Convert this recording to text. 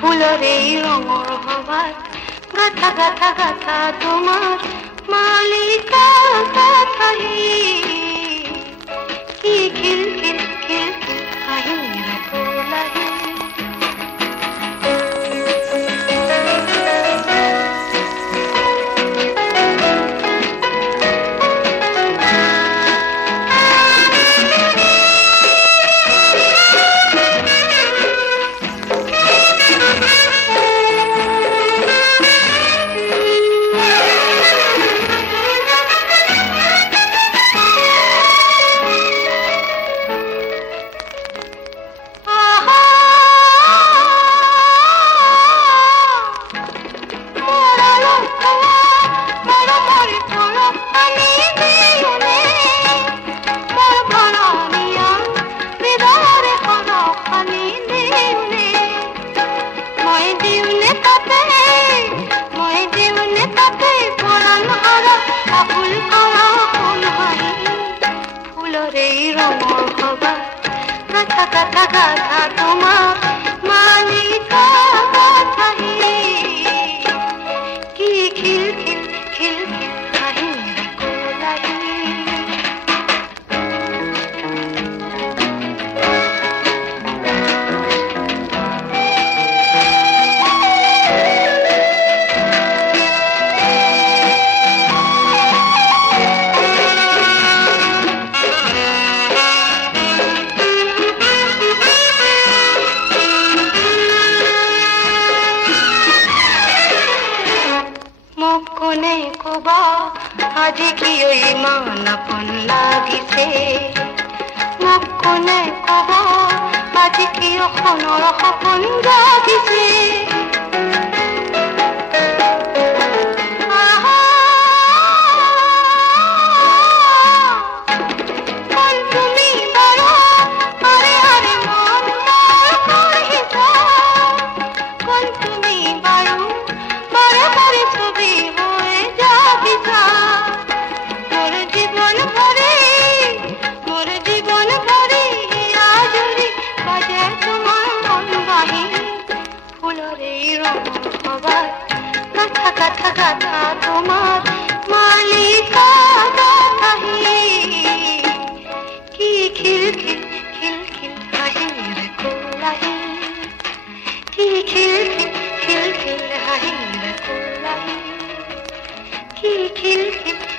ফুলৰ এই ৰঙৰ সভাত গাথা গাথা গাথা তোমাৰ মালিকা কথাহি কি খিল খিল খিল খিল হাঁহিৰে ফুলাহি গাথা গাথা গাথা তোমার মালিকা কথাহি কি খিল খিল খিল খিল হাঁহিরে ফুলাহি কোনে কবা আজি কিয় ইমান আপন লাগিছে মোক কোনে কবা আজি কিয় সোণৰ সপোন জাগিছে গাথা গাথা গাথা তোমার মালিকা কথাহি কি খিল খিল খিল খিল হাঁহিরে ফুলাহি কি খিল খিল খিল খিল হাঁহিরে ফুলাহি কি খিল খিল